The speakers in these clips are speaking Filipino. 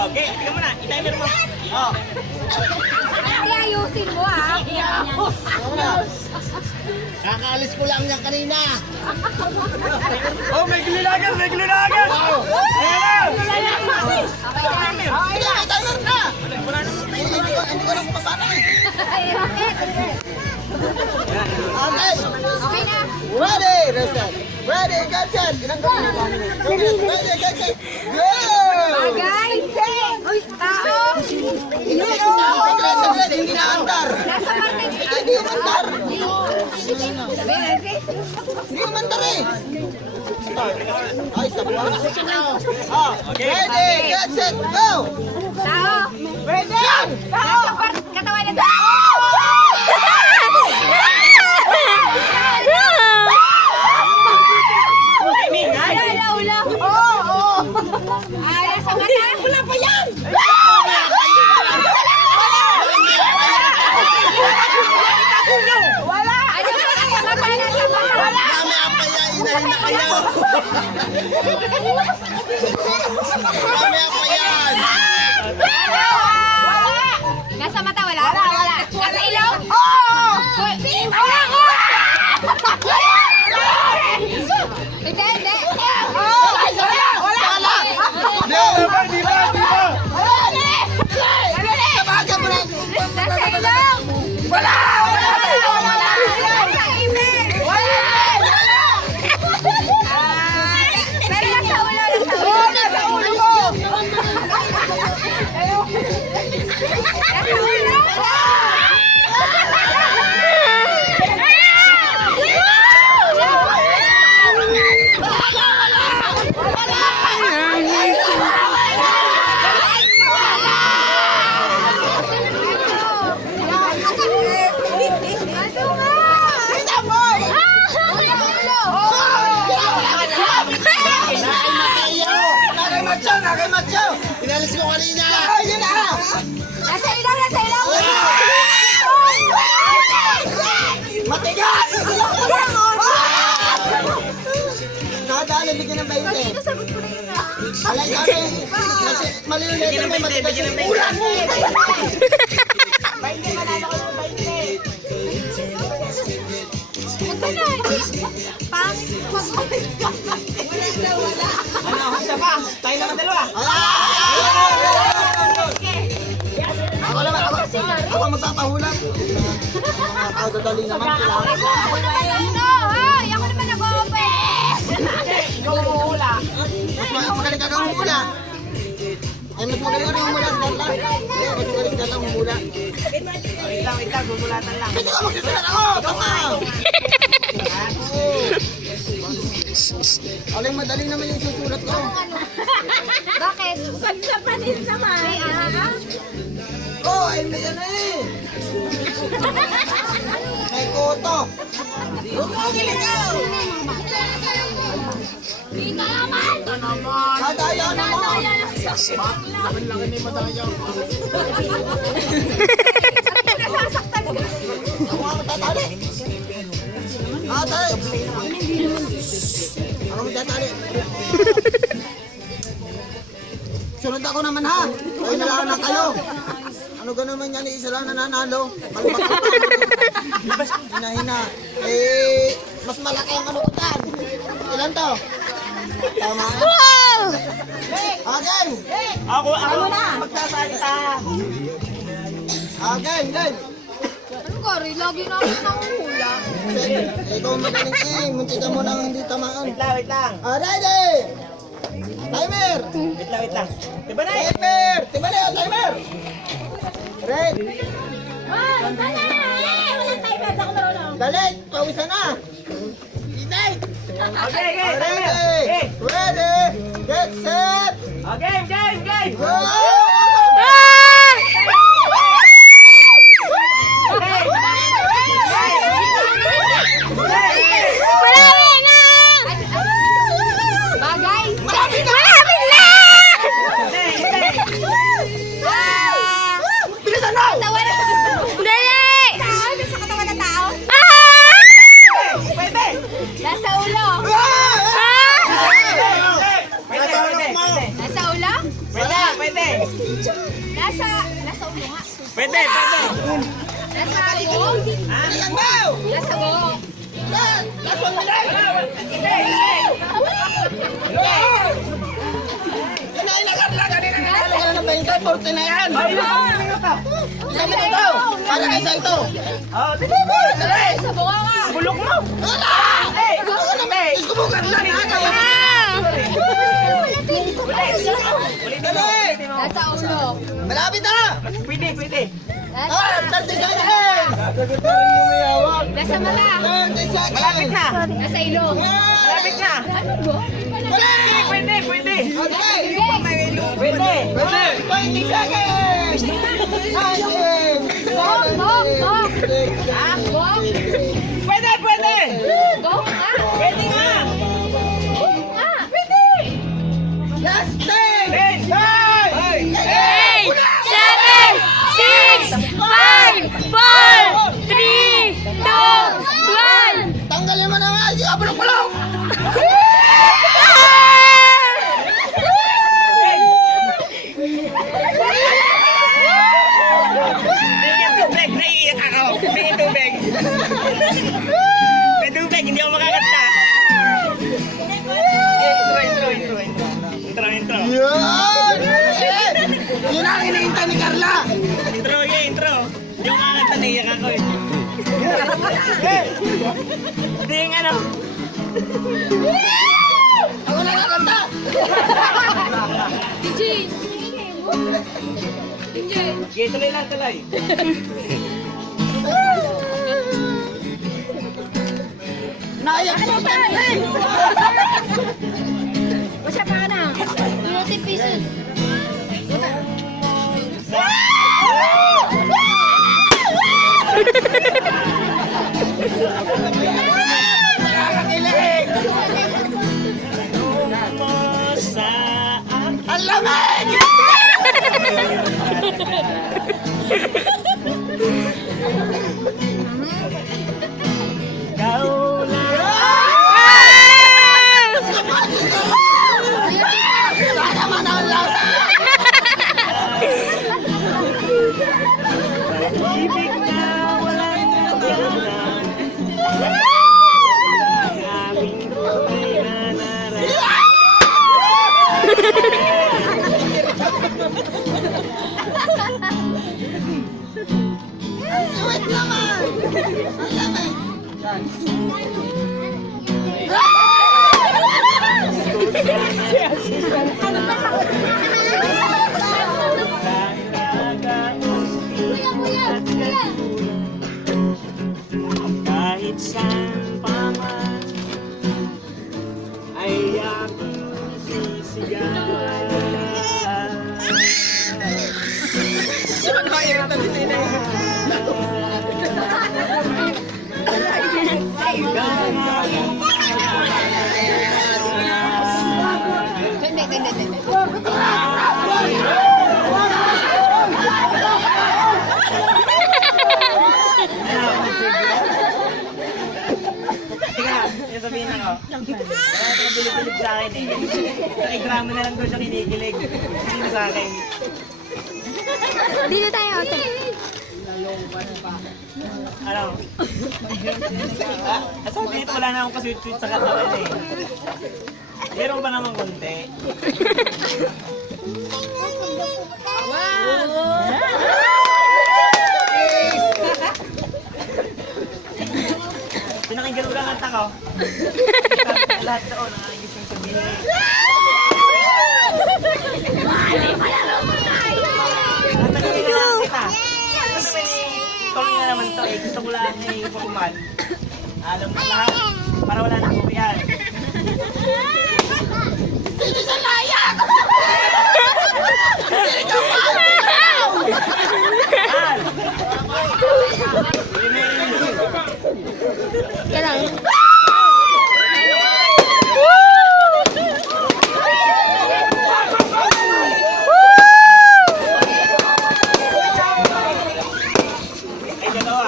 Okay, tingnan mo na. I-timer mo. Oh. Ay, ayusin mo ah. Kakaalis ko lang yan kanina. Oh, may gulo na agad, may gulo na agad. Ayan na. Ay, timer na. Hindi ko na mapapano eh. Okay. Okay na. Ready, Rosel. Ready, get set. Ilang gawin mo? Ready, get set. Go! Bagay. Uy, tao. Hindi na andar. Nasa Martin. Hindi na andar. Ready? Hindi naman andar eh. Ay, sabi Okay. Ready, get set, go! Tao. Ready! Nasa katawan na tao. Timing, ha? Ula. Oo. Ay, nasa mata. Wala pa yan. Wala. Ano ba nasa mata? Nasa mata. Wala. Kami apa ya, inahin na kayo. Kami apa yan. Wala. Nasa mata wala? Wala. Nasa ilaw? Oo. Wala ko. Hindi. Wala. Di ba? Tabagan mo lang. Nasa ilaw? Wala. Nasa ibe? Wala. Pero nasa ulo. Nasa ulo mo. Nasa ulo? Nakay macho. Inalis ko kanina. Ayun na. Nasa ilaw. Matigas! Nakadaan, bigyan ng 20. Sagot ko na yun ah. Alay kasi, maliulit Bigyan ng 20, bigyan ng 20. Ulan mo! 20, manalo ko ng 20. Ano, isa pa? Tayo lang ang dalawa. Ako magpapahulan. Nakakadadali naman sila. Ako naman ay! Ako naman nag-open! Ikaw ang uhula. Mas magaling ka kang humula. Ay, mas magaling ka rin humula sa data. Mas magaling ka kang humula. Wait lang, gumulatan lang. Ito ka magsusulat ako! Tama! Aling madali naman yung susulat ko. Bakit? Pagsapanin naman. May Oh, ay may ano eh. May koto. Dito naman! Kadaya naman. Laki-laki na yung madaya. Nasasaktan ka. Ako nga magtatali. Ate! Ako magtatali. Sunod ako naman ha. Kayo na lang na kayo. Ano gano'n naman yan, isa lang nananalo. Malabas ko. Hina-hina. Eh, mas malaki ang ano ko dyan. Ilan to? Tama. Wow! Again! Ako magsasalita. Again, again. Ano ka rin? Lagi na ako nanguhula. Ikaw magaling eh. Munti ka mo nang hindi tamaan. Wait lang. Ready! Timer! Wait lang. Diba na eh? Timer! Tiba na yun, timer! Ready! Walang timer. Ako marunong. Dali! Pawisan na! Inay! Okay. Ready! Ready! Get set! Game! Go! Bagay. Malapit na! Bilisan na! Katawan na. Dali! Tao? Nasa katawan na tao? Pwede! Nasa ulo. Pwede! Nasa ulo? Pwede! Nasa ulo nga. Pwede, pwede. Nasa ulo. Ayan mo! Nasa ulo. Nasa milay! Kinain na Carla! Kanina nanalo ka na ng 20, 40 na yan! Isang minuto! Para isa ito! Oh, Dali! Sa bunga nga. bulok mo. Wala! Ako naman! Gusto mo Carla! Dali! Nasa ulo. Malapit na! Pwede, pwede. Ah! 30 seconds! Nasa mata. 30 seconds! Malapit na. Nasa ilong. Malapit na. Ano ba? Wala! Pwede, pwede. Okay! Pwede. 20 seconds! 5, Bok, bok, bok. 6, Ah, bok. Pwede, pwede. Bok nga. Pwede nga. Ah, pwede. Last 10! 10, 9! 8, 7, 6, 5, 4, 3, 2, 1. Tanggalin mo na nga! Hindi ka bulok-bulok! Tingnan tubig. Naiiyak ako. Tingnan tubig. May tubig, hindi ako makakanta. Intro. Yan! Yun ang hinihintay ni Carla! Intro. Hindi ako makakanta, naiiyak ako eh. Hindi yung ano. Ako na kakanta! DJ. DJ. Okay, tuloy lang, tuloy. Naiyak ko pa! Basta pa na. 20 pesos. Nakakakilig! Ang lamig! Wala naman ang lasa! Ibig na walang naglalang. Ang aming tunay na nararamdaman. Wait naman! Ang lamig! Kahit saan pa man ay aking sisigaw. Teka, yung sabihin ako. Kaya bilib-bilib sa akin eh. Ay, drama na lang doon siya kinikilig. Hindi na sa akin. Dito tayo, ate. Ano? Asa dito wala na akong kasweet-sweet sa katawan eh. Meron ba naman konti? Pinakinggan ko lang ang kanta ko. Lahat doon ang ayos yung sabihin. Tatanungin na lang kita. Tuloy na naman to eh. Gusto ko lang ni Pokemon. Alam mo lahat. Para wala na ko yan. Dito sa layak! Al! Yun na yun. Kailangan. Ay, dalawa.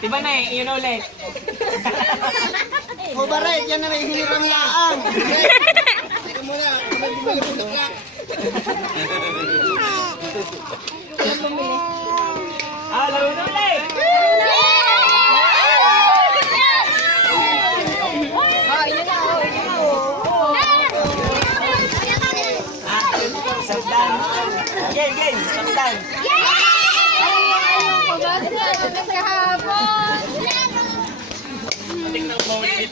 Diba na eh, yun ulit. O Baret, yan na may hiniram laang. Teka muna, kami bumili po ito. Laro na ulit. Isang dan. Game, game, isang dan.